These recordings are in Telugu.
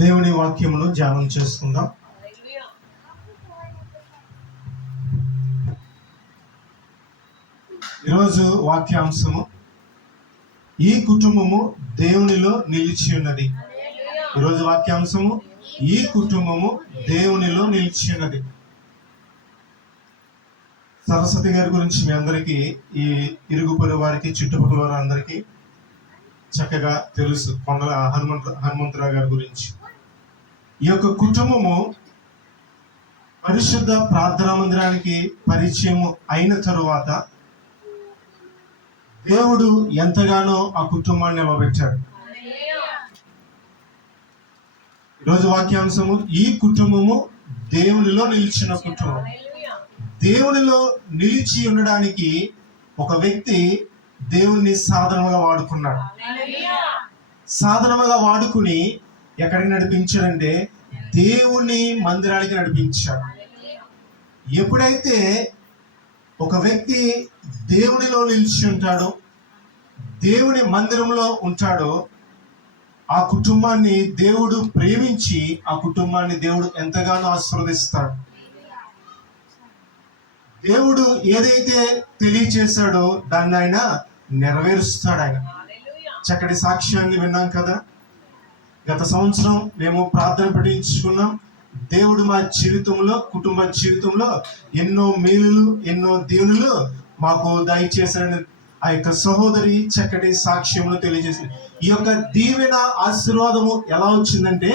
దేవుని వాక్యమును ధ్యానం చేసుకుందాం. ఈరోజు వాక్యాంశము, ఈ కుటుంబము దేవునిలో నిలిచి ఉన్నది. ఈరోజు వాక్యాంశము, ఈ కుటుంబము దేవునిలో నిలిచి ఉన్నది. సరస్వతి గారి గురించి మీ అందరికీ, ఈ ఇరుగుపొరు వారికి, చుట్టుపక్కల వారి అందరికీ చక్కగా తెలుసు. కొండల హనుమంతరావు గారి గురించి. ఈ యొక్క కుటుంబము పరిశుద్ధ ప్రార్థనా మందిరానికి పరిచయం అయిన తరువాత దేవుడు ఎంతగానో ఆ కుటుంబాన్ని నిలబెట్టాడు. ఈరోజు వాక్యాంశము, ఈ కుటుంబము దేవునిలో నిలిచిన కుటుంబం. దేవునిలో నిలిచి ఉండడానికి ఒక వ్యక్తి దేవుణ్ణి సాధనముగా వాడుకున్నాడు. సాధనముగా వాడుకుని ఎక్కడికి నడిపించాడంటే దేవుని మందిరానికి నడిపించాడు. ఎప్పుడైతే ఒక వ్యక్తి దేవునిలో నిలిచి ఉంటాడో, దేవుని మందిరంలో ఉంటాడో, ఆ కుటుంబాన్ని దేవుడు ప్రేమించి ఆ కుటుంబాన్ని దేవుడు ఎంతగానో ఆశీర్వదిస్తాడు. దేవుడు ఏదైతే తెలియచేశాడో దాన్ని ఆయన నెరవేరుస్తాడు. ఆయన చక్కటి సాక్ష్యాన్ని విన్నాం కదా. గత సంవత్సరం మేము ప్రార్థన పఠించుకున్నాం. దేవుడు మా జీవితంలో, కుటుంబ జీవితంలో ఎన్నో మేలులు, ఎన్నో దీవెనలు మాకు దయచేసిన ఆ యొక్క సహోదరి చక్కటి సాక్ష్యములు తెలియజేసింది. ఈ యొక్క దీవెన ఆశీర్వాదము ఎలా వచ్చిందంటే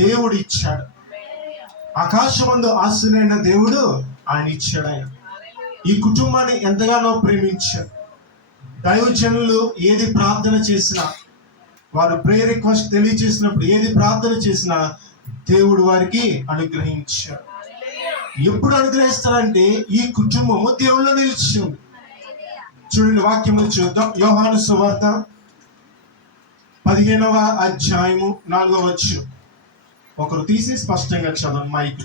దేవుడు ఇచ్చాడు. ఆకాశమందు ఆశీర్వైన దేవుడు ఆయన ఇచ్చాడు. ఆయన ఈ కుటుంబాన్ని ఎంతగానో ప్రేమించాడు. దైవజనులు ఏది ప్రార్థన చేసినా, వారు ప్రేయర్ రిక్వెస్ట్ తెలియజేసినప్పుడు ఏది ప్రార్థన చేసినా దేవుడు వారికి అనుగ్రహించాడు. ఎప్పుడు అనుగ్రహిస్తారంటే ఈ కుటుంబము దేవుళ్ళో నిలిచింది. చూడండి, వాక్యములు చూద్దాం. యోహాను సువార్త 15వ అధ్యాయము 4వ వచనం. ఒకరు తీసి స్పష్టంగా చదవండి మైక్.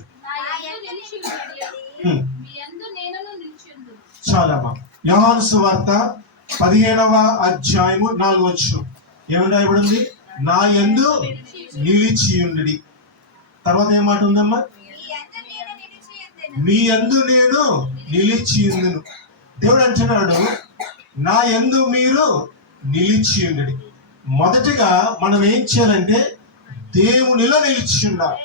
చాలమ్మా. యోహాను సువార్త 15వ అధ్యాయము 4వ వచనం ఏమని రాయబడింది? నా యందు నిలిచి ఉండుడి. తర్వాత ఏం మాట ఉందమ్మా? మీ యందు నేను నిలిచి ఉండును. దేవుడు అంటున్నాడు, నా యందు మీరు నిలిచి ఉండుడి. మొదటిగా మనం ఏం చేయాలంటే దేవునిలో నిలిచి ఉండాలి.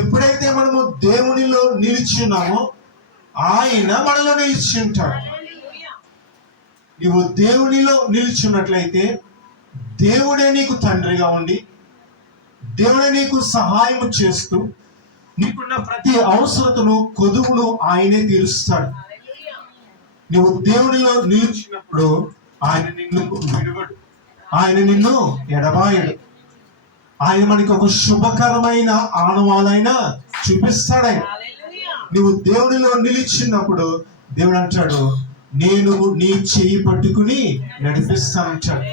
ఎప్పుడైతే మనము దేవునిలో నిలిచి ఉన్నామో ఆయన మనలో నిలిచి ఉంటాడు. నువ్వు దేవునిలో నిలిచున్నట్లయితే దేవుడే నీకు తండ్రిగా ఉండి, దేవుడే నీకు సహాయం చేస్తూ, నీకున్న ప్రతి అవసరతను, కొదువును ఆయనే తీరుస్తాడు. నువ్వు దేవునిలో నిలిచినప్పుడు ఆయన నిన్ను విడువడు, ఆయన నిన్ను ఎడబాయడు. ఆయన మనకి ఒక శుభకరమైన ఆనవాలైనా చూపిస్తాడు. ఆయన నువ్వు దేవునిలో నిలిచినప్పుడు దేవుడు అంటాడు, నేను నీ చెయ్యి పట్టుకుని నడిపిస్తానంటాడు.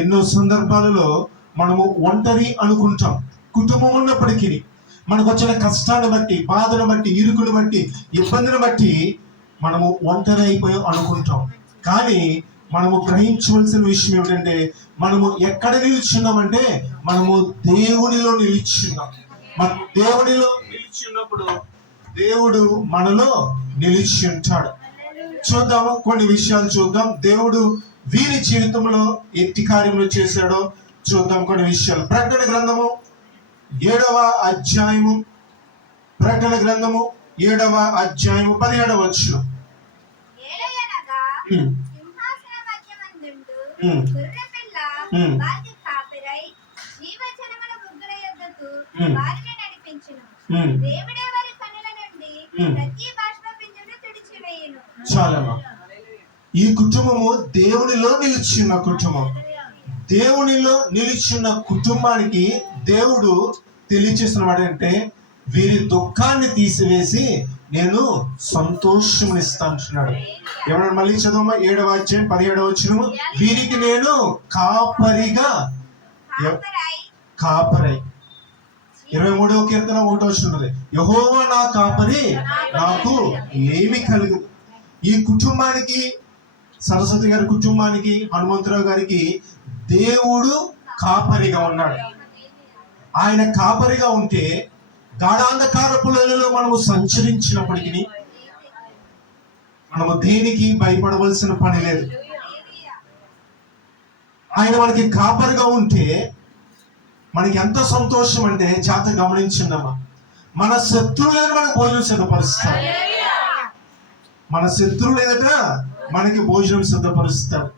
ఎన్నో సందర్భాలలో మనము ఒంటరి అనుకుంటాం. కుటుంబం ఉన్నప్పటికీ మనకు వచ్చిన కష్టాన్ని బట్టి, బాధను బట్టి, ఇరుకును బట్టి, ఇబ్బందిని బట్టి మనము ఒంటరి అయిపోయి అనుకుంటాం. కానీ మనము గ్రహించవలసిన విషయం ఏమిటంటే, మనము ఎక్కడ నిలిచున్నామంటే మనము దేవునిలో నిలిచున్నాం. మనం దేవునిలో నిలిచి ఉన్నప్పుడు దేవుడు మనలో నిలిచి ఉంటాడు. చూద్దాము, కొన్ని విషయాలు చూద్దాం. దేవుడు వీరి జీవితంలో ఎట్టి కార్యములు చేశాడో చూద్దాం. కొన్ని విషయాలు. ప్రకటన గ్రంథము 7వ అధ్యాయము, ప్రకటన గ్రంథము 7వ అధ్యాయము 17వ వచనం. చాలమ్మా. ఈ కుటుంబము దేవునిలో నిలిచిన కుటుంబం. దేవునిలో నిలిచిన కుటుంబానికి దేవుడు తెలియచేస్తున్నవాడు అంటే, వీరి దుఃఖాన్ని తీసివేసి నేను సంతోషమునిస్తాను. ఏమన్నా మళ్ళీ చదవమ్మా. 7వ అధ్యాయం 17వ వచనము. వీరికి నేను కాపరిగా, కాపరై. 23వ కీర్తన 1వ వచనం. యెహోవా నా కాపరి, నాకు ఏమి కలుగు. ఈ కుటుంబానికి, సరస్వతి గారి కుటుంబానికి, హనుమంతరావు గారికి దేవుడు కాపరిగా ఉన్నాడు. ఆయన కాపరిగా ఉంటే గాఢాంధకారపు లోయలో మనము సంచరించినప్పటికీ మనము దేనికి భయపడవలసిన పని లేదు. ఆయన మనకి కాపరిగా ఉంటే మనకి ఎంత సంతోషం అంటే, జాత గమనించిందమ్మా, మన శత్రువులను మనకు భోజనం సిద్ధపరుస్తాడు. మన శత్రువులు ఎదుట మనకి భోజనం సిద్ధపరుస్తాడు.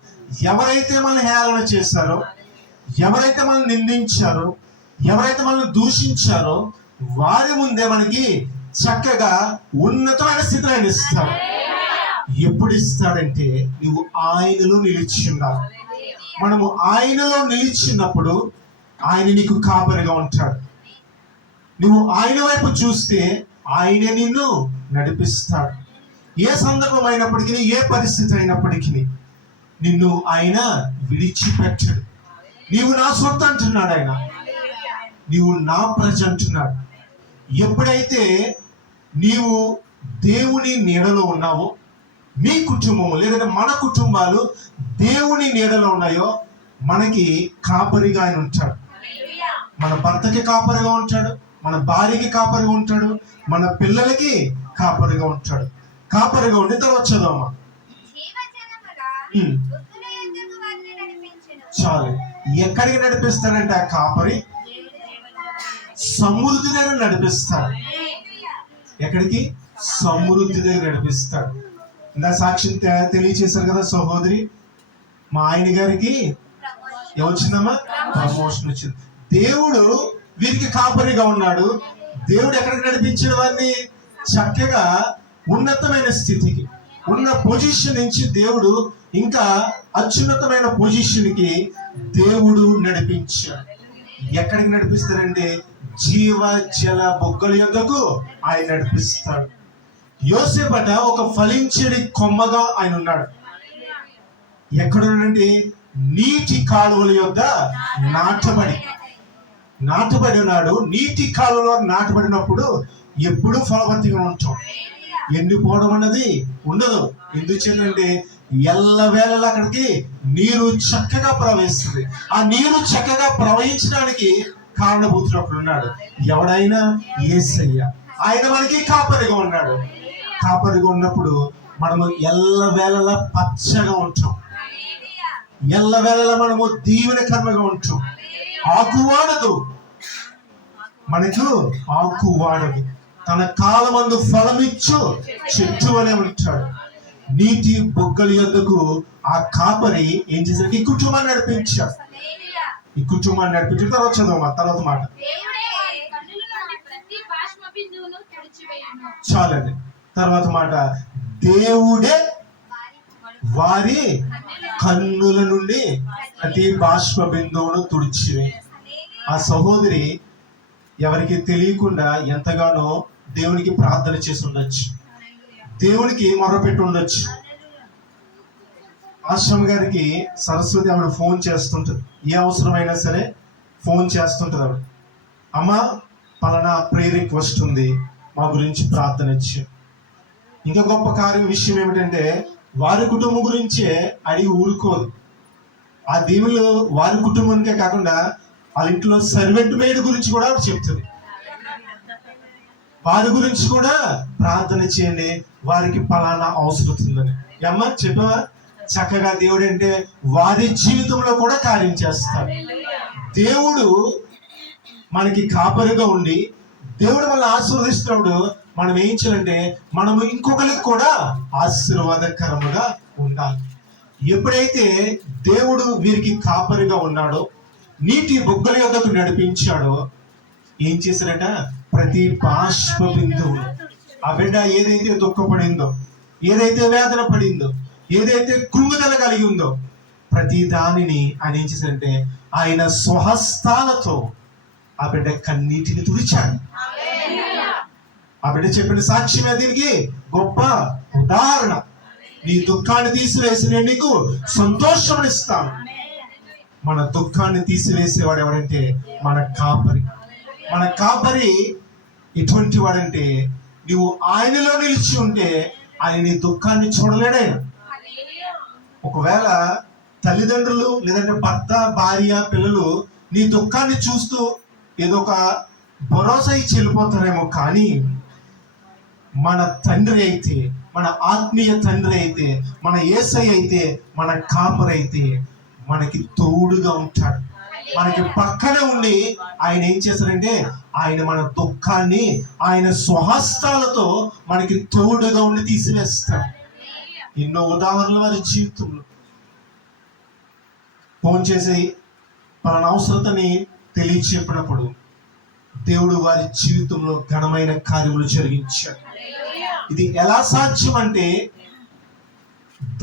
ఎవరైతే మనల్ని హేళన చేశారో, ఎవరైతే మనల్ని నిందించారో, ఎవరైతే మనల్ని దూషించారో వారి ముందే మనకి చక్కగా ఉన్నతమైన స్థితిని ఆయన ఇస్తాడు. ఎప్పుడు ఇస్తాడంటే, నువ్వు ఆయనలో నిలిచి ఉండాలి. మనము ఆయనలో నిలిచినప్పుడు ఆయన నీకు కాపరిగా ఉంటాడు. నువ్వు ఆయన వైపు చూస్తే ఆయన నిన్ను నడిపిస్తాడు. ఏ సందర్భం అయినప్పటికీ, ఏ పరిస్థితి అయినప్పటికీ నిన్ను ఆయన విడిచిపెట్టడు. నీవు నా సొంత అంటున్నాడు ఆయన, నీవు నా ప్రజ అంటున్నాడు. ఎప్పుడైతే నీవు దేవుని నీడలో ఉన్నావో, మీ కుటుంబం లేదంటే మన కుటుంబాలు దేవుని నీడలో ఉన్నాయో, మనకి కాపరిగా ఆయన ఉంటాడు. మన భర్తకి కాపరిగా ఉంటాడు, మన భార్యకి కాపరిగా ఉంటాడు, మన పిల్లలకి కాపరిగా ఉంటాడు. కాపరిగా ఉండి తర్వాత చదవమ్మా. చాలు. ఎక్కడికి నడిపిస్తాడంటే ఆ కాపరి సమృద్ధి దగ్గర నడిపిస్తాడు. ఎక్కడికి? సమృద్ధి దగ్గర నడిపిస్తాడు. ఇందా సాక్ష్యం తెలియచేశారు కదా సహోదరి, మా ఆయన గారికి ఏమొచ్చిందమ్మా? ప్రమోషన్ వచ్చింది. దేవుడు వీరికి కాపరిగా ఉన్నాడు. దేవుడు ఎక్కడికి నడిపించిన వారిని చక్కగా ఉన్నతమైన స్థితికి, ఉన్న పొజిషన్ నుంచి దేవుడు ఇంకా అత్యున్నతమైన పొజిషన్ కి దేవుడు నడిపించాడు. ఎక్కడికి నడిపిస్తారంటే జీవ జల బొగ్గల యొద్దకు ఆయన నడిపిస్తాడు. యోసేపట ఒక ఫలించడి కొమ్మగా ఆయన ఉన్నాడు. ఎక్కడున్నాడంటే నీటి కాలువల యొద్ద నాటబడి ఉన్నాడు. నీటి కాలువలో నాటబడినప్పుడు ఎప్పుడూ ఫలవంతంగా ఉంటాం. ఎండిపోవడం అన్నది ఉండదు. ఎందుచేతంటే ఎల్లవేళలా అక్కడికి నీరు చక్కగా ప్రవహిస్తుంది. ఆ నీరు చక్కగా ప్రవహించడానికి కారణభూతుడు అక్కడ ఉన్నాడు. ఎవడైనా యేసయ్య. ఆయన మనకి కాపరిగా ఉన్నాడు. కాపరిగా ఉన్నప్పుడు మనము ఎల్లవేళలా పచ్చగా ఉంటాం. ఎల్లవేళలా మనము దీవెనకరంగా ఉంటాం. ఆకువాడదు, మనకు ఆకువాడదు. తన కాలమందు ఫలమిచ్చు చెట్టు అనే ఉంటాడు. నీటి బొగ్గల యొద్దకు ఆ కాపరి ఏం చేశాడు? ఈ కుటుంబాన్ని నడిపించాడు. ఈ కుటుంబాన్ని నడిపించిన తర్వాత చదవమా తర్వాత మాట. చాలండి. తర్వాత మాట, దేవుడే వారి కన్నుల నుండి ప్రతి బాష్ప బిందువును తుడిచివే. ఆ సహోదరి ఎవరికి తెలియకుండా ఎంతగానో దేవునికి ప్రార్థన చేసి ఉండొచ్చు, దేవునికి మొరపెట్టి ఉండొచ్చు. ఆశ్రమ గారికి సరస్వతి ఆవిడ ఫోన్ చేస్తుంటది. ఏ అవసరమైనా సరే ఫోన్ చేస్తుంటది ఆవిడ. అమ్మ పలానా ప్రే రిక్వెస్ట్ ఉంది, మా గురించి ప్రార్థన ఇచ్చి. ఇంకా గొప్ప కార్య విషయం ఏమిటంటే వారి కుటుంబం గురించే అడిగి ఊరుకోదు. ఆ దీవులు వారి కుటుంబానికే కాకుండా వాళ్ళ ఇంట్లో సర్వెంట్ మేడ్ గురించి కూడా చెప్తుంది. వారి గురించి కూడా ప్రార్థన చేయండి, వారికి పలానా అవసరం ఉందని. అమ్మ చెప్పవా? చక్కగా దేవుడు అంటే వారి జీవితంలో కూడా కార్యం చేస్తాడు. దేవుడు మనకి కాపరిగా ఉండి దేవుడు మనల్ని ఆశీర్వదిస్తున్నప్పుడు మనం ఏం చేయాలంటే మనము ఇంకొకరికి కూడా ఆశీర్వాదకరముగా ఉండాలి. ఎప్పుడైతే దేవుడు వీరికి కాపరిగా ఉన్నాడో, నీటి బొగ్గల యొద్దకు నడిపించాడో, ఏం చేశారట? ప్రతి బాష్ప బిందువు, ఆ బిడ్డ ఏదైతే దుఃఖపడిందో, ఏదైతే వేదన పడిందో, ఏదైతే కృంగుదల కలిగి ఉందో, ప్రతి దానిని ఆయన ఏం చేశారంటే ఆయన స్వహస్తాలతో ఆ బిడ్డ కన్నీటిని తుడిచాడు. ఆ బిడ్డ చెప్పిన సాక్ష్యమే దీనికి గొప్ప ఉదాహరణ. నీ దుఃఖాన్ని తీసివేసి నేను నీకు సంతోషమునిస్తాను. మన దుఃఖాన్ని తీసివేసేవాడు ఎవడంటే మన కాపరి. మన కాపరి ఎటువంటి వాడంటే, నువ్వు ఆయనలో నిలిచి ఉంటే ఆయన నీ దుఃఖాన్ని చూడలేడే. ఒకవేళ తల్లిదండ్రులు లేదంటే భర్త, భార్య, పిల్లలు నీ దుఃఖాన్ని చూస్తూ ఏదో ఒక భరోసా ఇచ్చి వెళ్ళిపోతారేమో, కానీ మన తండ్రి అయితే, మన ఆత్మీయ తండ్రి అయితే, మన యేసయ్య అయితే, మన కాపరి అయితే మనకి తోడుగా ఉంటాడు. మనకి పక్కనే ఉండి ఆయన ఏం చేస్తారంటే ఆయన మన దుఃఖాన్ని ఆయన స్వహస్తాలతో మనకి తోడుగా ఉండి తీసివేస్తాడు. ఎన్నో ఉదాహరణలు వారి జీవితంలో. ఫోన్ చేసి పలానా అవసరతని తెలియచెప్పినప్పుడు దేవుడు వారి జీవితంలో ఘనమైన కార్యములు జరిగించాడు. ఇది ఎలా సాధ్యం అంటే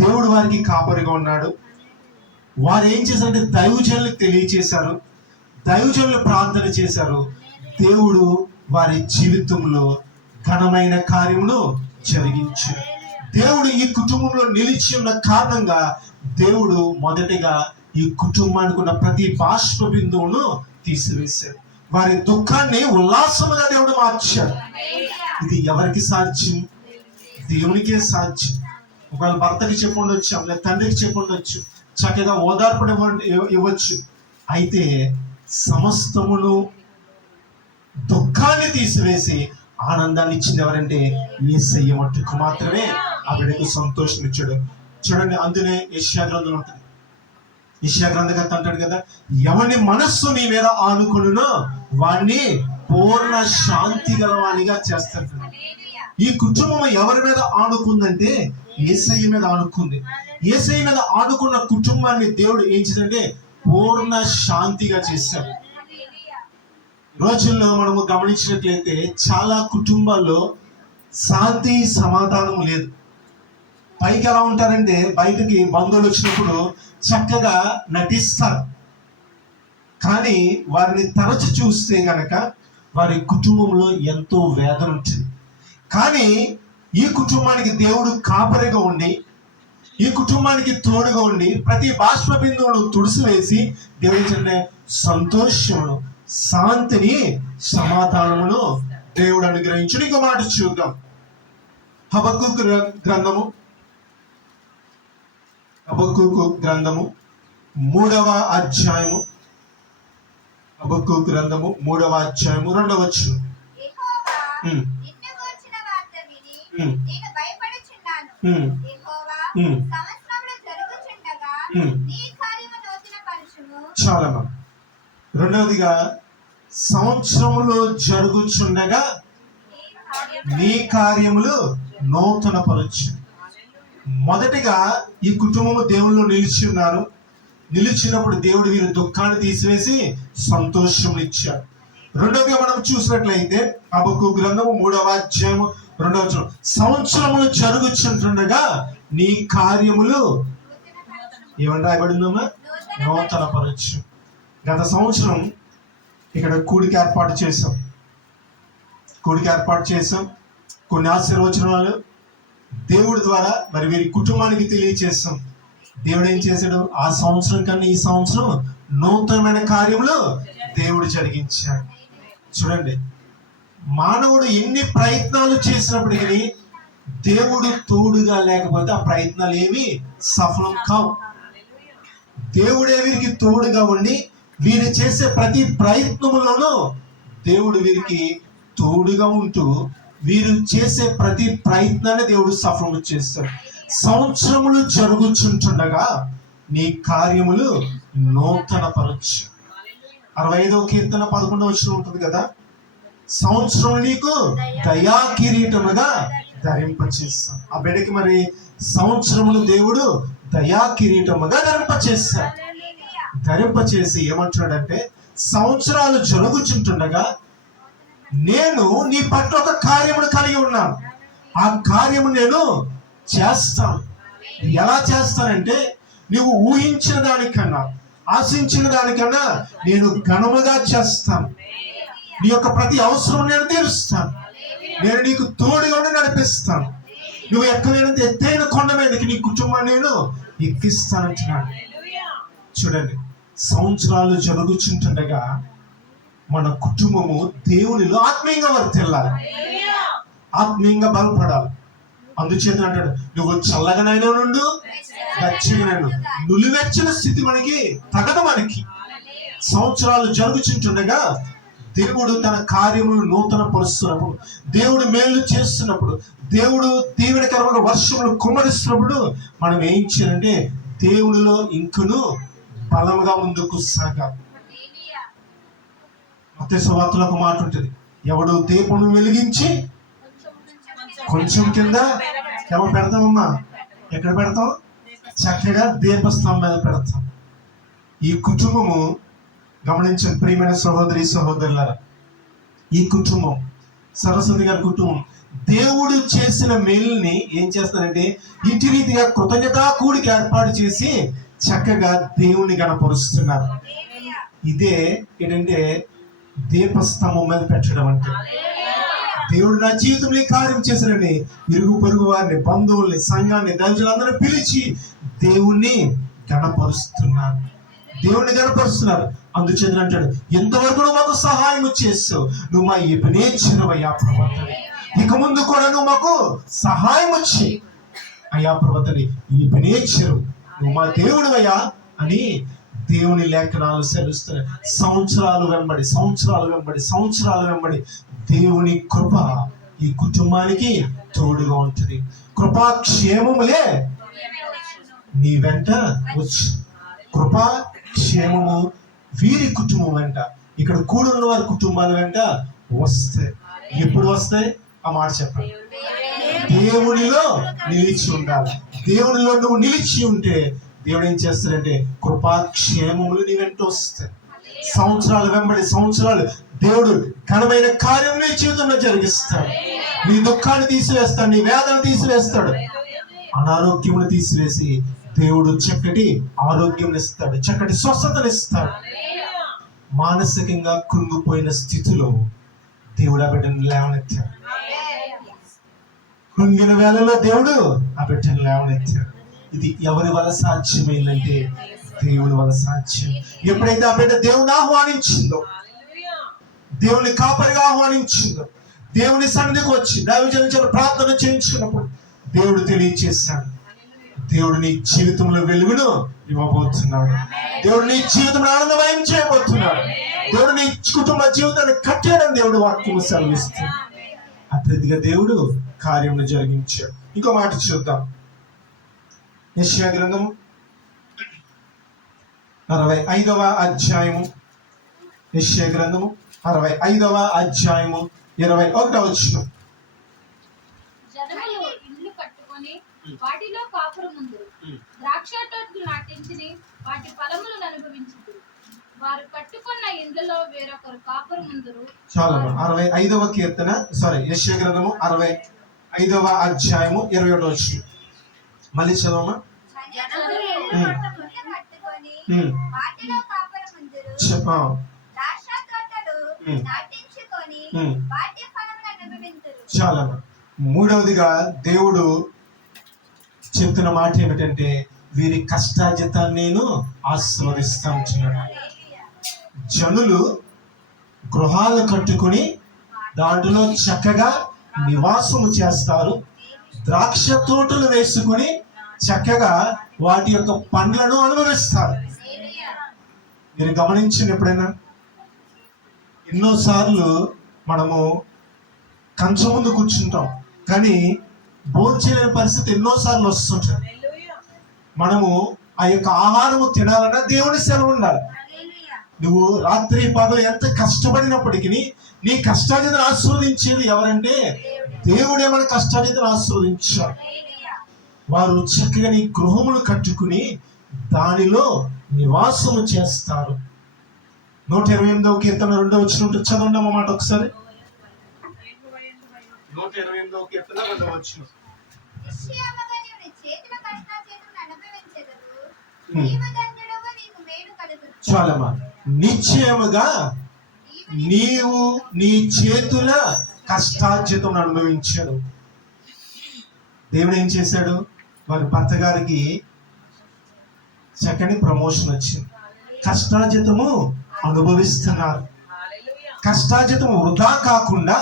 దేవుడు వారికి కాపరిగా ఉన్నాడు. వారు ఏం చేశారంటే దైవజనులకు తెలియచేశారు, దైవజనులు ప్రార్థన చేశారు. దేవుడు వారి జీవితంలో ఘనమైన కార్యములు జరిగించాడు. దేవుడు ఈ కుటుంబంలో నిలిచి ఉన్న కారణంగా దేవుడు మొదటిగా ఈ కుటుంబానికి ఉన్న ప్రతి బాష్ప బిందువును తీసివేశాడు. వారి దుఃఖాన్ని ఉల్లాసముగా దేవుడు మార్చాడు. ఇది ఎవరికి సాధ్యం? దేవునికే సాధ్యం. ఒకవేళ భర్తకి చెప్పుండొచ్చు, లేదా తండ్రికి చెప్పుండొచ్చు, చక్కగా ఓదార్పుడు ఇవ్వచ్చు. అయితే సమస్తమును దుఃఖాన్ని తీసివేసి ఆనందాన్ని ఇచ్చింది ఎవరంటే యేసయ్య మట్టుకు మాత్రమే ఆ బిడ్డకు సంతోషం ఇచ్చాడు. చూడండి, అందునే యెషయా గ్రంథంలో ఉంటుంది. యెషయా గ్రంథకర్త అంటాడు కదా, ఎవని మనస్సు నీ మీద ఆనుకొనునో వాణ్ణి పూర్ణ శాంతి గలవానిగా చేస్తాడు. ఈ కుటుంబం ఎవరి మీద ఆనుకుందంటే యేసయ్య మీద ఆనుకుంది. యేసయ్య మీద ఆనుకున్న కుటుంబాన్ని దేవుడు ఏం చేశాడంటే పూర్ణ శాంతిగా చేశాడు. రోజుల్లో మనము గమనించినట్లయితే చాలా కుటుంబాల్లో శాంతి సమాధానం లేదు. పైకి ఎలా ఉంటారంటే బయటకి బంధువులు వచ్చినప్పుడు చక్కగా నటిస్తారు, కానీ వారిని తరచు చూస్తే గనక వారి కుటుంబంలో ఎంతో వేదన ఉంటుంది. కానీ ఈ కుటుంబానికి దేవుడు కాపరిగా ఉండి, ఈ కుటుంబానికి తోడుగా ఉండి ప్రతి బాష్ప బిందువును తుడిసివేసి దేవుడి సంతోషమును, శాంతిని, సమాధానమును దేవుడు అనుగ్రహించుడు. ఇంకో మాట చూద్దాం. హబక్కూకు గ్రంథము 3వ అధ్యాయము. హబక్కూకు గ్రంథము 3వ అధ్యాయము 2వ వచనం. చాలా మంది. రెండవదిగా, సంవత్సరములో జరుగుచుండగా నీ కార్యములు నూతన పరచు. మొదటిగా ఈ కుటుంబము దేవుళ్ళు నిలిచి ఉన్నారు. నిలిచినప్పుడు దేవుడు వీరి దుఃఖాన్ని తీసివేసి సంతోషం ఇచ్చాడు. రెండవదిగా మనం చూసినట్లయితే హబక్కూకు గ్రంథము 3వ అధ్యాయము 2వ వచనం, సంవత్సరములు జరుగుచుండగా నీ కార్యములు ఏమని రాయబడిందమ్మా? నూతన పరచు. గత సంవత్సరం ఇక్కడ కూడిక ఏర్పాటు చేసాం. కొన్ని ఆశీర్వచనాలు దేవుడి ద్వారా మరి వీరి కుటుంబానికి తెలియచేస్తాం. దేవుడు ఏం చేశాడు? ఆ సంవత్సరం కన్నా ఈ సంవత్సరం నూతనమైన కార్యములు దేవుడు జరిగించాడు. చూడండి, మానవుడు ఎన్ని ప్రయత్నాలు చేసినప్పటికీ దేవుడు తోడుగా లేకపోతే ఆ ప్రయత్నాలు ఏమి సఫలం కావు. దేవుడే వీరికి తోడుగా ఉండి వీరు చేసే ప్రతి ప్రయత్నములోనూ దేవుడు వీరికి తోడుగా ఉంటూ వీరు చేసే ప్రతి ప్రయత్నాన్ని దేవుడు సఫలం చేస్తాడు. సంవత్సరములు జరుగుచుంటుండగా నీ కార్యములు నూతన పరచు. 65వ కీర్తన 11వ వచనం ఉంటుంది కదా, సంవత్సరం నీకు దయా కిరీటముగా ధరింపచేస్తాను. ఆ బిడ్డకి మరి సంవత్సరములు దేవుడు దయా కిరీటముగా ధరింపచేసి ఏమంటున్నాడంటే, సంవత్సరాలు జరుగుచుంటుండగా నేను నీ పట్ల ఒక కార్యమును కలిగి ఉన్నాను. ఆ కార్యము నేను చేస్తాను. ఎలా చేస్తానంటే, నువ్వు ఊహించిన దానికన్నా, ఆశించిన దానికన్నా నేను ఘనముగా చేస్తాను. నీ యొక్క ప్రతి అవసరం నేను తీరుస్తాను. నేను నీకు తోడుగా నడిపిస్తాను. నువ్వు ఎక్కలేనంత ఎత్తైన కొండ మీదకి నీ కుటుంబాన్ని నేను ఎక్కిస్తానంటున్నాడు. చూడండి, సంవత్సరాలు జరుగుచుంటుండగా మన కుటుంబము దేవునిలో ఆత్మీయంగా వర్తిల్లాలి, ఆత్మీయంగా బలపడాలి. అందుచేత అంటాడు, నువ్వు చల్లగానైనా నుండు, వెచ్చగానైనా, నులివెచ్చని స్థితి మనకి తగదు. మనకి సంవత్సరాలు జరుగుచుంటుండగా దేవుడు తన కార్యములు నూతన పరుస్తున్నప్పుడు, దేవుడు మేలు చేస్తున్నప్పుడు, దేవుడు దీవెనకరమైన వర్షములు కుమ్మరిస్తున్నప్పుడు మనం ఏం చేయాలంటే దేవుడిలో ఇంకను బలంగా ముందుకు సాగాలి. మత్తయి సువార్తలో ఒక మాట ఉంటుంది, ఎవడు దీపమును వెలిగించి కొంచెం కింద ఎవరు పెడతామమ్మా, ఎక్కడ పెడతాం? చక్కగా దీపస్తంభం మీద పెడతాం. ఈ కుటుంబము గమనించండి ప్రియమైన సహోదరి సహోదరులారా, ఈ కుటుంబం సరస్వతి గారి కుటుంబం దేవుడు చేసిన మేలుని ఏం చేస్తారంటే ఇంటి రీతిగా కృతజ్ఞతా కూడికి ఏర్పాటు చేసి చక్కగా దేవుని గణపరుస్తున్నారు. ఇదే ఏంటంటే దీపస్తంభం మీద పెట్టడం అంటే. దేవుడు నా జీవితంలో కార్యం చేశారని ఇరుగు పొరుగు వారిని, బంధువుల్ని, సంఘాన్ని, దైవజనులందరూ పిలిచి దేవుణ్ణి గణపరుస్తున్నారు, దేవుణ్ణి గణపరుస్తున్నారు. అందుచేత అంటాడు, ఎంతవరకు నువ్వు మాకు సహాయం చేస్తావు, నువ్వు మా ఎబినేచరువయ్యా ప్రభువా, ఇక ముందు కూడా నువ్వు మాకు సహాయం వచ్చి అయ్యా ప్రభువా, ఎబినేచరు నువ్వు మా దేవుడివయ్యా అని దేవుని లేఖనాలు సెలవుస్తున్నాయి. సంవత్సరాలు వెంబడి దేవుని కృప ఈ కుటుంబానికి తోడుగా ఉంటుంది. కృపాక్షేమములే నీ వెంట వచ్చు. కృపాక్షేమము వీరి కుటుంబం వెంట, ఇక్కడ కూడున్న వారి కుటుంబాల వెంట వస్తాయి. ఎప్పుడు వస్తాయి? ఆ మాట చెప్పండి. దేవునిలో నిలిచి ఉండాలి. దేవునిలో నువ్వు నిలిచి ఉంటే దేవుడు ఏం చేస్తాడంటే కృపాక్షేమములు నీ వెంట వస్తాయి. సంవత్సరాలు దేవుడు ఘనమైన కార్యం నీ జీవితంలో జరిగిస్తాడు. నీ దుఃఖాన్ని తీసివేస్తాడు, నీ వేదన తీసివేస్తాడు, అనారోగ్యమును తీసివేసి దేవుడు చక్కటి ఆరోగ్యం ఇస్తాడు, చక్కటి స్వస్థతను ఇస్తాడు. మానసికంగా కృంగిపోయిన స్థితిలో దేవుడు ఆ బిడ్డను లేవనెత్తాడు. కృంగిన వేళలో దేవుడు ఆ బిడ్డను లేవనెత్తాడు. ఇది ఎవరి వల్ల సాధ్యమైందంటే దేవుని వల్ల సాధ్యం. ఎప్పుడైతే ఆ బిడ్డ దేవుని ఆహ్వానించిందో, దేవుని కాపరిగా ఆహ్వానించిందో, దేవుని సన్నిధికి వచ్చి దైవజనుల ప్రార్థన చేయించుకున్నప్పుడు దేవుడు తెలియచేశాడు, దేవుడు నీ జీవితంలో వెలుగును ఇవ్వబోతున్నాడు, దేవుడు నీ జీవితంలో ఆనందమయం చేయబోతున్నాడు, దేవుడు నీ కుటుంబ జీవితాన్ని కట్టాడని దేవుడు వాక్యము సెలవిస్తుంది. అత్యధిగా దేవుడు కార్యమును జరిగించాడు. ఇంకో మాట చూద్దాం. యెషయా గ్రంథము 65వ అధ్యాయము, యెషయా గ్రంథము 65వ అధ్యాయము 21వ వచనం. జనములు ఇండ్లు కట్టుకొని వాటిలో కాపురముందురు, ద్రాక్ష తోటలు నాటించి వాటి ఫలములను అనుభవించుదురు. వారు కట్టుకున్న ఇండ్లలో వేరొకరు కాపురముందురు. చాలా 65వ కీర్తన యెషయా గ్రంథము 65వ అధ్యాయము 21వ వచనం. మళ్ళీ చదవమా. చాలా. మూడవదిగా దేవుడు చెప్తున్న మాట ఏమిటంటే వీరి కష్టార్జితాన్ని నేను ఆశీర్వదిస్తా ఉంటున్నాను. జనులు గృహాలు కట్టుకుని దాంట్లో చక్కగా నివాసము చేస్తారు, ద్రాక్ష తోటలు వేసుకుని చక్కగా వాటి యొక్క పండ్లను అనుభవిస్తారు. మీరు గమనించిన ఎప్పుడైనా ఎన్నోసార్లు మనము కంచం ముందు కూర్చుంటాం, కానీ భోంచేయలేని పరిస్థితి ఎన్నోసార్లు వస్తుంటుంది. మనము ఆ యొక్క ఆహారము తినాలన్నా దేవుని సెలవు ఉండాలి. నువ్వు రాత్రి పగలు ఎంత కష్టపడినప్పటికీ నీ కష్టార్జితను ఆశీర్వదించేది ఎవరంటే దేవుడే మన కష్టార్జితను ఆశీర్వదించాడు. వారు చక్కగా నీ గృహములు కట్టుకుని దానిలో నివాసము చేస్తారు. 128వ కీర్తన 2వ వచనం చదవండి అన్నమాట ఒకసారి. 128వ కీర్తన 2వ వచనం. చాలమ్మా. నిశ్చయముగా నీవు నీ చేతుల కష్టార్జితం అనుభవించాడు. దేవుడు ఏం చేశాడు? వారి భర్త గారికి చక్కని ప్రమోషన్ వచ్చింది. కష్టార్జితము అనుభవిస్తున్నారు. కష్టార్జితం వృధా కాకుండా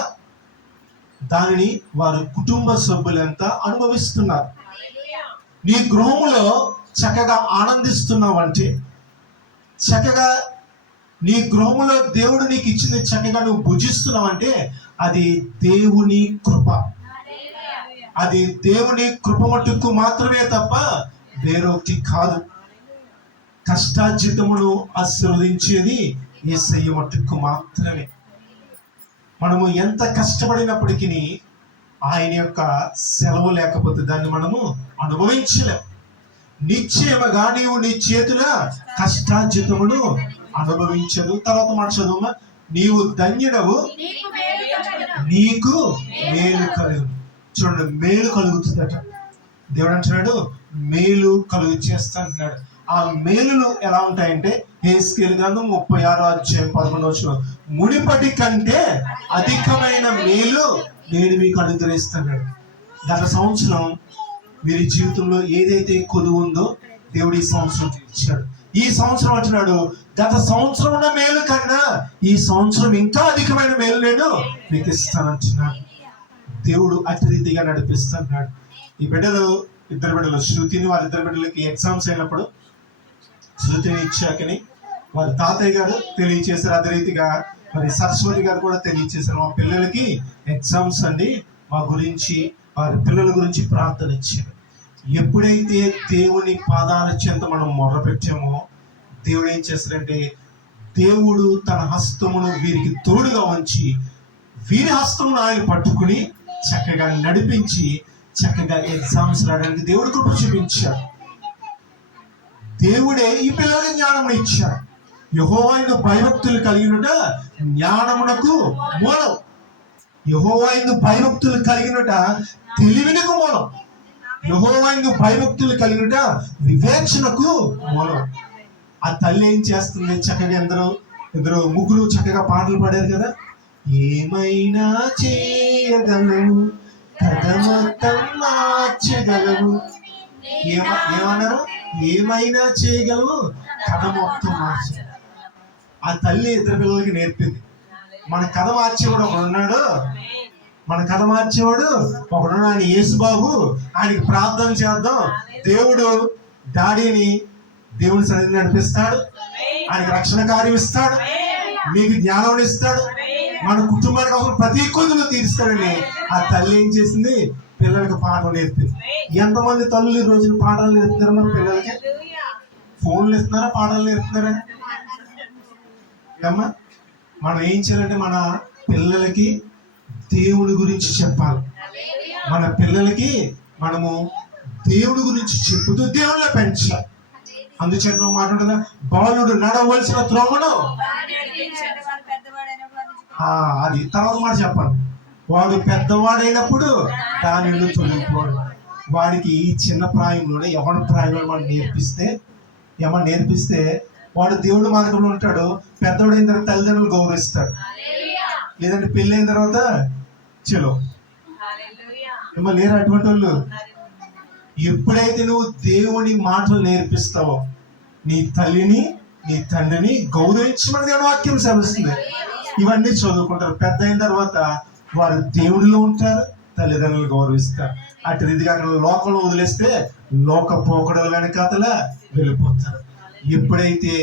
దానిని వారి కుటుంబ సభ్యులంతా అనుభవిస్తున్నారు. నీ గృహములో చక్కగా ఆనందిస్తున్నావు అంటే, చక్కగా నీ గృహంలో దేవుడు నీకు ఇచ్చింది చక్కగా నువ్వు భుజిస్తున్నావు అంటే అది దేవుని కృప. అది దేవుని కృప మట్టుకు మాత్రమే తప్ప వేరొకటి కాదు. కష్టార్జితమును ఆశీర్వదించేది యేసయ్య మట్టుకు మాత్రమే. మనము ఎంత కష్టపడినప్పటికీ ఆయన యొక్క సెలవు లేకపోతే దాన్ని మనము అనుభవించలేం. నిశ్చయముగా నీవు నీ చేతుల కష్టార్జితమును అనుభవించదు. తర్వాత మాట చదువు, నీవు ధన్యుడవు, నీకు మేలు కలుగు. చూడండి, మేలు కలుగుతుందట. దేవుడు అంటున్నాడు మేలు కలుగు చేస్తా అంటున్నాడు. ఆ మేలులు ఎలా ఉంటాయంటే హెస్కేలు గ్రంథం 36:11 మునిపటి కంటే అధికమైన మేలు నేను మీకు అనుగ్రహిస్తున్నాడు. గత సంవత్సరం మీరు జీవితంలో ఏదైతే కొదువు ఉందో దేవుడు ఈ సంవత్సరం ఇచ్చాడు. ఈ సంవత్సరం అంటున్నాడు గత సంవత్సరం ఉన్న మేలు కన్నా ఈ సంవత్సరం ఇంకా అధికమైన మేలు నేను మీకు ఇస్తానంటున్నాడు. దేవుడు అతి రీతిగా నడిపిస్తున్నాడు. ఈ బిడ్డలు, ఇద్దరు బిడ్డలు, శృతిని, వాళ్ళిద్దరు బిడ్డలకి ఎగ్జామ్స్ అయినప్పుడు శృతిని ఇచ్చాకని వారి తాతయ్య గారు తెలియచేశారు. అదే రీతిగా మరి సరస్వతి గారు కూడా తెలియచేశారు, మా పిల్లలకి ఎగ్జామ్స్ అండి, మా గురించి వారి పిల్లల గురించి ప్రార్థన ఇచ్చారు. ఎప్పుడైతే దేవుని పాదాల చెంత మనం మొర్రపెట్టామో దేవుడు ఏం చేస్తాడంటే దేవుడు తన హస్తమును వీరికి తోడుగా ఉంచి వీరి హస్తమును ఆయన పట్టుకుని చక్కగా నడిపించి చక్కగా ఎగ్జామ్స్ రాయడానికి దేవుడు కృప చూపించాడు. దేవుడే ఈ పిల్లలకి జ్ఞానం ఇచ్చాడు. యెహోవాయందు భయభక్తులు కలిగినట జ్ఞానమునకు మూలం. యెహోవాయందు భయభక్తులు కలిగినట తెలివినకు మూలం. యెహోవాయందు భయభక్తులు కలిగినట వివేచనకు మూలం. ఆ తల్లి ఏం చేస్తుంది, చక్కగా ఇద్దరు ముగ్గురు చక్కగా పాటలు పాడారు కదా. ఏమైనా చేయగలవు, కథ మొత్తం మార్చగలవు. ఏమన్నారు? ఏమైనా చేయగలవు, కథ మొత్తం మార్చగలవు. ఆ తల్లి ఇద్దరు పిల్లలకి నేర్పింది. మన కథ మార్చేవాడు ఒకడున్నాడు, మన కథ మార్చేవాడు ఒకడున్నాడు, ఆయన యేసుబాబు. ఆయనకి ప్రార్థన చేద్దాం, దేవుడు డాడీని దేవుని సన్నిధిని నడిపిస్తాడు, ఆయనకి రక్షణ కార్యం ఇస్తాడు, మీకు జ్ఞానం ఇస్తాడు, మన కుటుంబానికి అవసరం ప్రతి కొద్దులు తీరుస్తాడని ఆ తల్లి ఏం చేసింది, పిల్లలకి పాఠం నేర్పింది. ఎంతమంది తల్లులు ఈ రోజున పాఠాలు నేర్పుతారు మన పిల్లలకి? ఫోన్లు ఇస్తున్నారా, పాఠాలు నేర్పుతున్నారా? అమ్మా, మనం ఏం చేయాలంటే మన పిల్లలకి దేవుడి గురించి చెప్పాలి. మన పిల్లలకి మనము దేవుడి గురించి చెప్పుతూ దేవుళ్ళ పెంచాలి. అందుచేత మాట్లాడుతున్నా, బాలుడు నడవలసిన త్రోవను అది తర్వాత మాట చెప్పాలి. వాడు పెద్దవాడైనప్పుడు దాని నుండి తొలగిపోడు. వాడికి ఈ చిన్న ప్రాయంలోనే ఎవరి ప్రాయంలో మనం నేర్పిస్తే వాడు దేవుడి మార్గంలో ఉంటాడు. పెద్దవాడైన తర్వాత తల్లిదండ్రులు గౌరవిస్తాడు. లేదంటే పెళ్ళి అయిన తర్వాత చలో ఏమో లేరు అటువంటి వాళ్ళు. ఎప్పుడైతే నువ్వు దేవుని మాటలు నేర్పిస్తావో నీ తల్లిని నీ తండ్రిని గౌరవించమని దేవుని వాక్యం సెలవుస్తుంది. ఇవన్నీ చదువుకుంటారు. పెద్ద అయిన తర్వాత వారు దేవుడిలో ఉంటారు, తల్లిదండ్రులు గౌరవిస్తారు. అటు రీతిగా లోకంలో వదిలేస్తే లోక పోకడల వెనకాతల వెళ్ళిపోతారు. ఎప్పుడైతే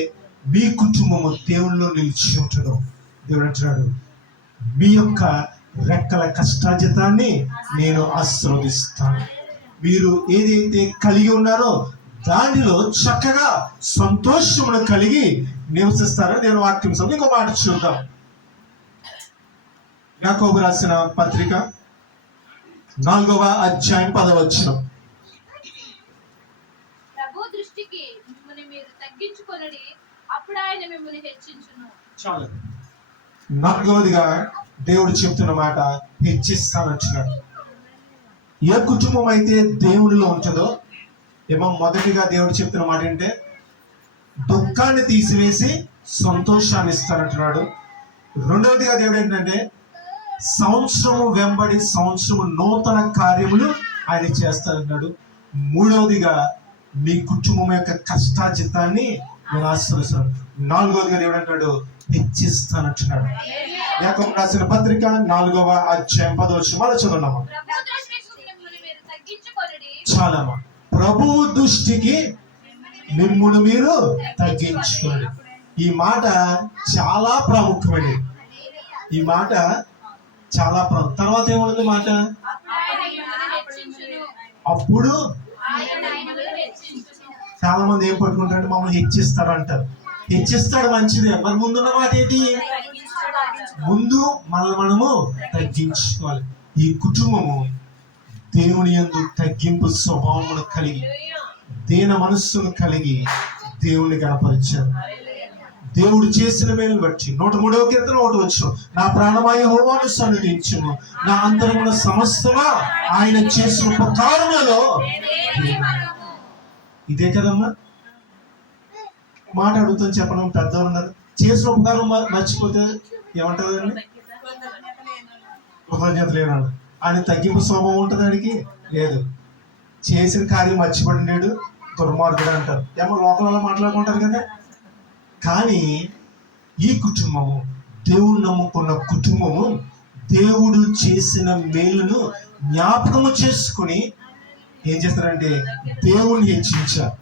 మీ కుటుంబము దేవుళ్ళలో నిలిచి ఉంటుందో దేవుడు అంటున్నాడు, మీ యొక్క రెక్కల కష్టార్జితాన్ని నేను ఆశీర్వదిస్తాను. మీరు ఏదైతే కలిగి ఉన్నారో దానిలో చక్కగా సంతోషమును కలిగి నివసిస్తారని నేను వాక్యం. ఇంకో మాట చూద్దాం. యాకోబు రాసిన పత్రిక 4వ అధ్యాయం 10వ వచనం. ప్రభు దృష్టికి మిమ్మల్ని మీరు తగ్గించుకొనుడి, అప్పుడు ఆయన మిమ్మల్ని హెచ్చించును. చాలు. 4వదిగా దేవుడు చెప్తున్న మాట హెచ్చిస్తానంటున్నాడు. ఏ కుటుంబం అయితే దేవుడిలో ఉంటుందో ఏమో మొదటిగా దేవుడు చెప్తున్న మాట ఏంటంటే దుఃఖాన్ని తీసివేసి సంతోషాన్ని ఇస్తానంటున్నాడు. రెండవదిగా దేవుడు ఏంటంటే సంవత్సరము వెంబడి సంవత్సరము నూతన కార్యములు ఆయన చేస్తానన్నాడు. మూడవదిగా మీ కుటుంబం యొక్క కష్టార్జితాన్ని నేను ఆశీర్వదిస్తాను. 4వదిగా దేవుడు అంటాడు హెచ్చిస్తానంటున్నాడు. యాకోబు రాసిన పత్రిక 4వ అధ్యాయం 10వ వచనం మళ్ళీ చదువున్నాము. చాలమ్మా. ప్రభువు దృష్టికి మిమ్మును మీరు తగ్గించుకోండి. ఈ మాట చాలా ప్రాముఖ్యమైనది. ఈ మాట చాలా తర్వాత ఏముంది మాట? అప్పుడు చాలా మంది ఏం పట్టుకుంటారంటే మమ్మల్ని హెచ్చిస్తాడు అంటారు. హెచ్చిస్తాడు మంచిదే, మరి ముందున్న మాట ఏంటి? ముందు మనల్ని మనము తగ్గించుకోవాలి. ఈ కుటుంబము దేవుని యందు తగ్గింపు స్వభావమును కలిగి, దీన మనస్సును కలిగి దేవుని గణపరిచారు. దేవుడు చేసిన మేలు బట్టి 103వ కీర్తన 1 వచ్చు, నా ప్రాణమా యెహోవాను సన్నిధించుము, నా అంతరంగ సమస్తమా ఆయన చేసిన ఉపకారములలో. ఇదే కదమ్మా మాట అడుగుతాను చెప్పడం. పెద్దవాళ్ళు ఉన్నారు, చేసిన ఉపకారం మర్చిపోతే ఏమంటారండి? కృతజ్ఞత లేనాడు. ఆయన తగ్గింపు స్వభావం ఉంటుంది ఆడికి లేదు. చేసిన కార్యం మర్చిపడినాడు దుర్మార్గుడు అంటారు. ఏమో లోకల్లో మాట్లాడుకుంటారు కదా. కానీ ఈ కుటుంబము, దేవుడు నమ్ముకున్న కుటుంబము, దేవుడు చేసిన మేలును జ్ఞాపకము చేసుకుని ఏం చేస్తారంటే దేవుణ్ణి హెచ్చించారు,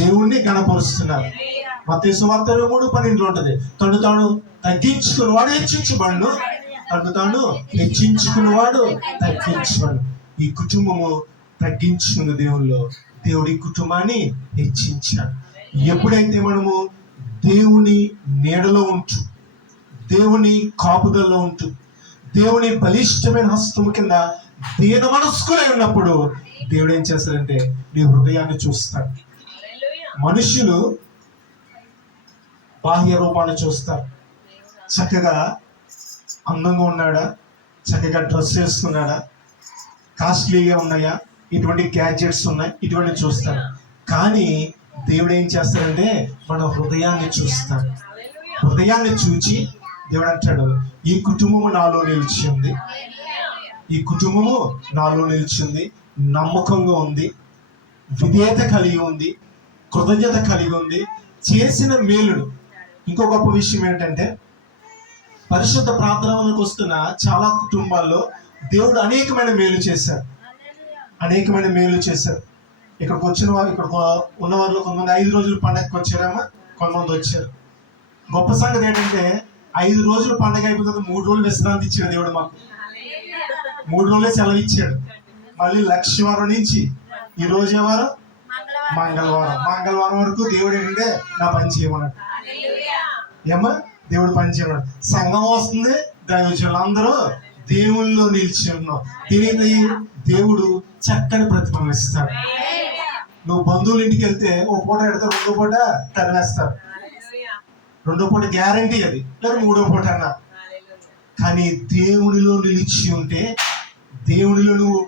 దేవుణ్ణి గణపరుస్తున్నారు. మత్తయి సువార్త 3:12 ఉంటది, తను తాను తగ్గించుకుని వాడు హెచ్చించబడును, తను తాను హెచ్చించుకుని వాడు తగ్గించబడు. ఈ కుటుంబము తగ్గించుకున్న దేవుల్లో దేవుడి కుటుంబాన్ని హెచ్చించాడు. ఎప్పుడైతే మనము దేవుని నీడలో ఉంటూ, దేవుని కాపుదల్లో ఉంటూ, దేవుని బలిష్టమైన హస్తము కింద దీన మనస్కులై ఉన్నప్పుడు దేవుడు ఏం చేస్తాడంటే నీ హృదయాన్ని చూస్తాడు. మనుషులు బాహ్య రూపాన్ని చూస్తారు. చక్కగా అందంగా ఉన్నాడా, చక్కగా డ్రెస్ వేసుకున్నాడా, కాస్ట్లీగా ఉన్నాయా, ఇటువంటి గ్యాడ్జెట్స్ ఉన్నాయి, ఇటువంటి చూస్తారు. కానీ దేవుడు ఏం చేస్తాడంటే మన హృదయాన్ని చూస్తాడు. హృదయాన్ని చూచి దేవుడు అంటాడు, ఈ కుటుంబము నాలో నిలిచి ఉంది, ఈ కుటుంబము నాలో నిలిచింది, నమ్మకంగా ఉంది, విధేయత కలిగి ఉంది, కృతజ్ఞత కలిగి ఉంది, చేసిన మేలుడు. ఇంకో గొప్ప విషయం ఏంటంటే పరిశుద్ధ ప్రార్థనలకు వస్తున్న చాలా కుటుంబాల్లో దేవుడు అనేకమైన మేలు చేశారు, అనేకమైన మేలు చేశారు. ఇక్కడికి వచ్చిన వారు, ఇక్కడ ఉన్న వారిలో కొంతమంది 5 రోజులు పండగకి వచ్చారేమో, కొంతమంది వచ్చారు. గొప్ప సంగతి ఏంటంటే 5 రోజులు పండగ అయిపోతుంది, 3 రోజులు విశ్రాంతి ఇచ్చాడు దేవుడు మాకు. 3 రోజులే సెలవు ఇచ్చాడు. మళ్ళీ లక్షవారం నుంచి ఈ రోజు ఎవరు? మంగళవారం. మంగళవారం వరకు దేవుడు ఏంటంటే నా పని చేయమన్నాడు. ఏమా దేవుడు పని చేయమన్నాడు. సంఘం వస్తుంది, దైవజనులు అందరూ దేవుళ్ళలో నిలిచి ఉన్నాం. దీనికి దేవుడు చక్కని ప్రతిఫలం ఇస్తాడు. నువ్వు బంధువుల ఇంటికి వెళ్తే ఓ పూట పెడితే 2వ పూట తరివేస్తారు. 2వ పూట గ్యారంటీ అది, లేదా 3వ పూట అన్నా. కానీ దేవునిలో నిలిచి ఉంటే, దేవునిలో నువ్వు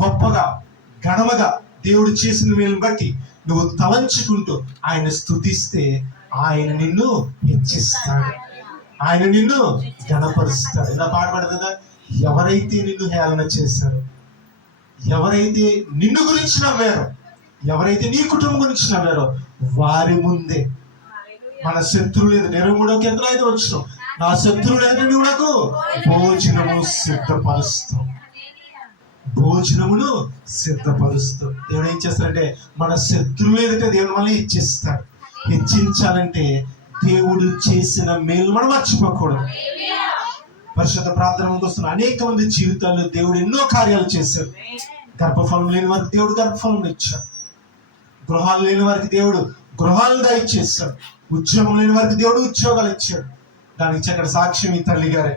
గొప్పగా ఘనముగా దేవుడు చేసిన మేలును బట్టి నువ్వు తలంచుకుంటూ ఆయన స్తుతిస్తే ఆయన నిన్ను హెచ్చిస్తాడు, ఆయన నిన్ను ఘనపరుస్తాడు. ఇలా పాట పాడదు కదా, ఎవరైతే నిన్ను హేళన చేశారో, ఎవరైతే నిన్ను గురించి నవ్వారో, ఎవరైతే నీ కుటుంబం గురించి నవ్వారో వారి ముందే మన శత్రువులు 23వ కీర్తన 5 వచ్చిన, నా శత్రువులు ఎదుట నువ్వు నాకు భోజనము సిద్ధపరుస్తావు, భోజనమును సిద్ధపరుస్తూ. దేవుడు ఏం చేస్తాడంటే మన శత్రువులు ఎదుట దేవుడు మళ్ళీ హెచ్చిస్తాడు. హెచ్చించాలంటే దేవుడు చేసిన మేలు మనం మర్చిపోకూడదు. పరిశుద్ధ ప్రార్థనకు వస్తున్న అనేక మంది జీవితాల్లో దేవుడు ఎన్నో కార్యాలు చేశారు. గర్భఫలం లేని వారికి దేవుడు గర్భఫలం ఇచ్చాడు, గృహాలు లేని వారికి దేవుడు గృహాలు దయచేశాడు, ఉద్యోగం లేని వారికి దేవుడు ఉద్యోగాలు ఇచ్చాడు. దానికి చక్కటి సాక్ష్యం ఈ తల్లి గారే.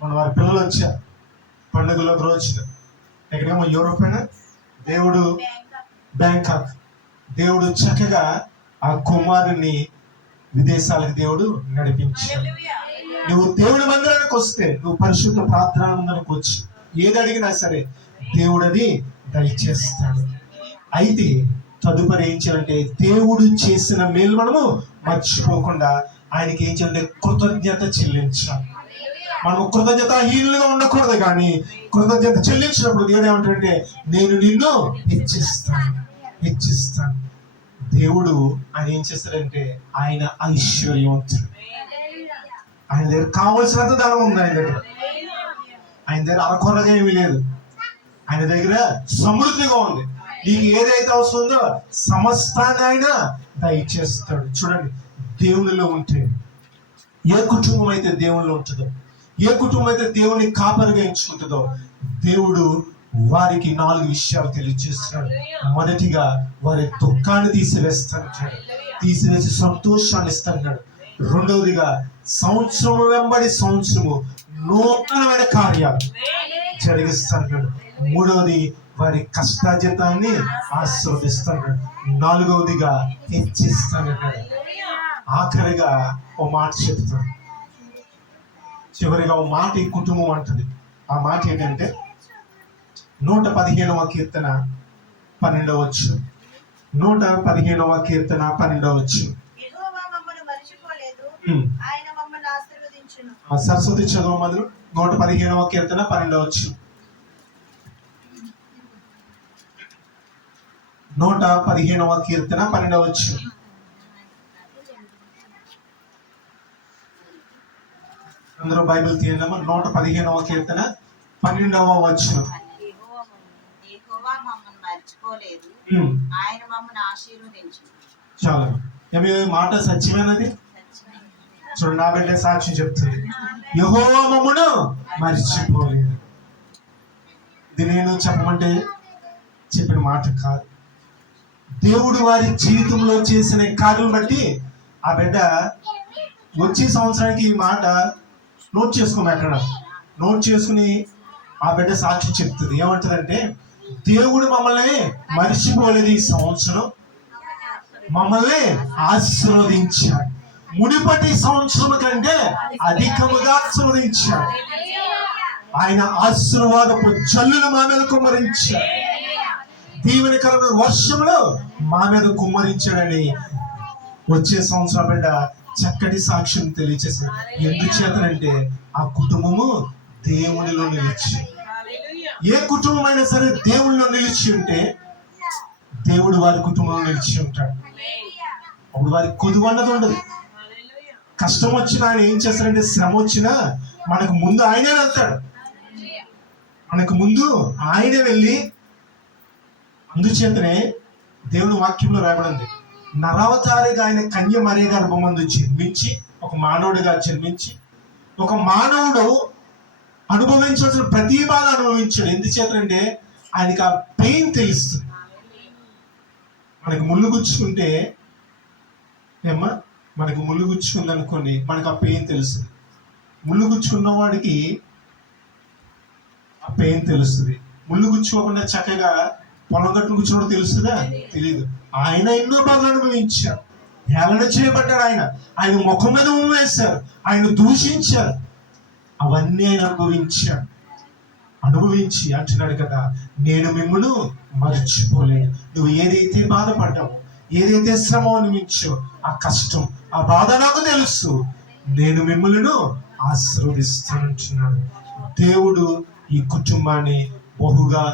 మన వారి పిల్లలు వచ్చారు పండుగలోకి రోజున, ఎక్కడేమో యూరోప్ అయినా, దేవుడు బ్యాంకాక్, దేవుడు చక్కగా ఆ కుమారుని విదేశాలకు దేవుడు నడిపించాడు. నువ్వు దేవుని మందిరానికి వస్తే, నువ్వు పరిశుద్ధ ప్రార్థన మందిరానికి వచ్చి ఏది అడిగినా సరే దేవుడు అది దయచేస్తాడు. అయితే తదుపరి ఏం చేయాలంటే దేవుడు చేసిన మేలు మనము మర్చిపోకుండా ఆయనకి ఏం చేయాలంటే కృతజ్ఞత చెల్లించాలి. మనము కృతజ్ఞతాహీనులుగా ఉండకూడదు, కానీ కృతజ్ఞత చెల్లించినప్పుడు దేవుడు ఏమంటాడంటే నేను నిన్ను హెచ్చిస్తాను, హెచ్చిస్తాను. దేవుడు ఆయన ఏం చేస్తాడంటే ఆయన ఐశ్వర్యవంతుడు. ఆయన దగ్గర కావలసినంత ధనం ఉంది. ఆయన దగ్గర అరకొరగా ఏమీ లేదు. ఆయన దగ్గర సమృద్ధిగా ఉంది. నీకు ఏదైతే అవసరం ఉందో సమస్తాన్ని ఆయన దయచేస్తాడు. చూడండి, దేవునిలో ఉంటే, ఏ కుటుంబం అయితే దేవునిలో ఉంటుందో, ఏ కుటుంబం అయితే దేవుని కాపరిగా ఎంచుకుంటుందో, దేవుడు వారికి 4 విషయాలు తెలియజేస్తున్నాడు. మొదటిగా వారి దుఃఖాన్ని తీసివేస్తాడు, తీసివేసి సంతోషాన్ని ఇస్తాడు. రెండవదిగా సంవత్సరం వెంబడి సంవత్సరము నూతనమైన కార్యాలు జరిగిస్తాడు. మూడవది వారి కష్టార్జితాన్ని ఆశీర్వదిస్తాడు. నాలుగవదిగా హెచ్చిస్తాడు. ఆఖరిగా ఓ మాట చెప్తాడు. చివరిగా ఓ మాట ఈ కుటుంబం అంటది. ఆ మాట ఏంటంటే 115వ కీర్తన 12వ వచనం. 115వ కీర్తన 12వ వచనం. యెహోవా మమ్మల్ని మరిచిపోలేదు, ఆయన మమ్మల్ని ఆశీర్వదించును. సరస్వతి చదువు మొదలు. 115వ కీర్తన 12వ వచనం. 115వ కీర్తన 12వ వచనం. అందరూ బైబిల్ తీయండమ్మా. 115వ కీర్తన 12వ వచనం. యెహోవా మమ్మల్ని మరిచిపోలేదు, ఆయన మమ్మల్ని ఆశీర్వదించును. చాలా ఏమి మాట సత్యమైనది. చూడండి, నా బిడ్డ సాక్ష్యం చెప్తుంది. యెహోవా మమ్మను మరిచిపోలేదు. ఇది నేను చెప్పమంటే చెప్పిన మాట కాదు. దేవుడు వారి జీవితంలో చేసిన కార్యం బట్టి ఆ బిడ్డ వచ్చే సంవత్సరానికి ఈ మాట నోట్ చేసుకోమని అక్కడ నోట్ చేసుకుని ఆ బిడ్డ సాక్షి చెప్తుంది. ఏమంటదంటే, దేవుడు మమ్మల్ని మరిచిపోలేదు, ఈ సంవత్సరం మమ్మల్ని ఆశీర్వదించాడు, మునిపటి సంవత్సరం కంటే అధికముగా ఆశీర్వదించాడు. ఆయన ఆశీర్వాదపు జల్లులు మా మీద కుమ్మరించాడు, దీవెనకరమైన వర్షంలో మా మీద కుమ్మరించాడని వచ్చే సంవత్సరం బిడ్డ చక్కటి సాక్ష్యం తెలియచేసింది. ఎందుచేతనంటే ఆ కుటుంబము దేవునిలో నిలిచి, ఏ కుటుంబం అయినా సరే దేవునిలో నిలిచి ఉంటే దేవుడు వారి కుటుంబంలో నిలిచి ఉంటాడు. అప్పుడు వారికి కొదువు అన్నది ఉండదు. కష్టం వచ్చినా ఆయన ఏం చేస్తాడంటే, శ్రమ వచ్చినా మనకు ముందు ఆయనే వెళ్తాడు. మనకు ముందు ఆయనే వెళ్ళి, అందుచేతనే దేవుని వాక్యంలో రాయబడింది, నరవతారిగా ఆయన కన్య మరియ గర్భమందు జన్మించి, ఒక మానవుడిగా జన్మించి, ఒక మానవుడు అనుభవించాల్సిన ప్రతి బాధ అనుభవించాడు. ఎందుచేతంటే ఆయనకి ఆ పెయిన్ తెలుస్తుంది. మనకు ముళ్ళు గుచ్చుకుంటే ఏమ్మా, మనకు ముళ్ళు గుచ్చుకుంది అనుకోండి, మనకు ఆ పెయిన్ తెలుస్తుంది. ముళ్ళు గుచ్చుకున్న వాడికి ఆ పెయిన్ తెలుస్తుంది. ముళ్ళు గుచ్చుకోకుండా చక్కగా పొలం గట్టు కూర్చున్నప్పుడు తెలుస్తుందా? తెలియదు. ఆయన ఎన్నో బాధలు అనుభవించారు, హేళన చేయబడ్డాడు. ఆయన ముఖం మీద ఉమ్మేశారు, ఆయన దూషించారు. అవన్నీ ఆయన అనుభవించి అంటున్నాడు కదా, నేను మిమ్మల్ని మర్చిపోలేను. నువ్వు ఏదైతే బాధపడ్డావో, ఏదైతే శ్రమ అనుభవించో, ఆ కష్టం, ఆ బాధ నాకు తెలుసు, నేను మిమ్మల్ని ఆశీర్వదిస్తానంటున్నాడు. దేవుడు ఈ కుటుంబాన్ని బహుగా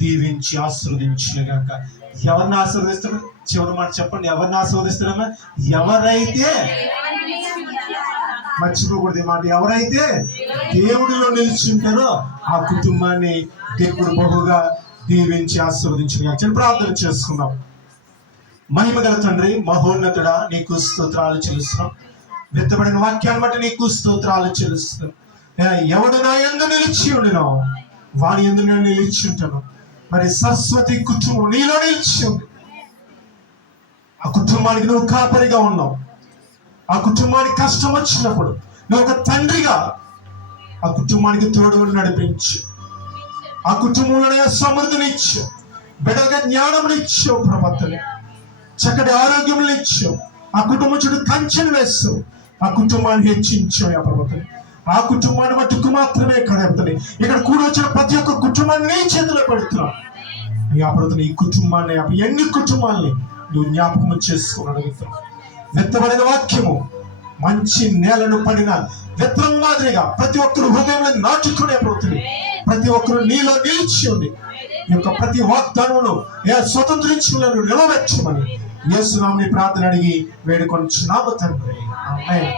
దీవించి ఆశీర్వదించుగాక. ఎవరిని ఆశీర్వదిస్తాడు? చివరి మాట చెప్పండి, ఎవరిని ఆశీర్వదిస్తాడమ్మా? ఎవరైతే, మర్చిపోకూడదు మాట, ఎవరైతే దేవుడిలో నిలిచింటారో ఆ కుటుంబాన్ని దేవుడు బహుగా దీవించి ఆశీర్వదించుగాక. ప్రార్థన చేసుకుందాం. మహిమగల తండ్రి, మహోన్నతుడా, నీకు స్తోత్రాలు చెల్లిస్తున్నాం. విత్తబడిన వాక్యాన్ని బట్టి నీకు స్తోత్రాలు చెల్లిస్తున్నాం. ఎవడు నా యందు నిలిచి ఉండినో వాని యందు నేను నిలిచి ఉంటాను. మరి సరస్వతి కుటుంబం నీలో నిలిచి ఉంది. ఆ కుటుంబానికి నువ్వు కాపరిగా ఉన్నావు. ఆ కుటుంబానికి కష్టం వచ్చినప్పుడు నువ్వు ఒక తండ్రిగా ఆ కుటుంబానికి తోడు నడిపించు. ఆ కుటుంబంలోనే సమృద్ధినిచ్చు, బిడ్డగా జ్ఞానంనిచ్చు, ప్రవర్తన చక్కటి ఆరోగ్యం ఇచ్చు. ఆ కుటుంబం చుట్టూ కంచెను వేస్తూ ఆ కుటుంబాన్ని హెచ్చించావు. ఆ ప్రవర్తన ఆ కుటుంబాన్ని మట్టుకు మాత్రమే కదవుతుంది. ఇక్కడ కూడా వచ్చిన ప్రతి ఒక్క కుటుంబాన్ని నీ చేతిలో పెడుతున్నావు. ఆ ప్రవర్తన ఈ కుటుంబాన్ని, ఎన్ని కుటుంబాన్ని నువ్వు జ్ఞాపకం చేసుకుని అడుగుతున్నావు. విత్తబడిన వాక్యము మంచి నేలను పడిన విత్తనం మాదిరిగా ప్రతి ఒక్కరు హృదయంలో నాటుకునే ప్రవృత్తిని, ప్రతి ఒక్కరు నీలో నిలిచి ఉంది. ఈ యొక్క ప్రతి వాగ్దానమును స్వతంత్రించుకులను నిలబెట్టమని యేసు నామమున ప్రార్థన అడిగి వేడుకొనుచున్నాము తండ్రి. ఆమేన్.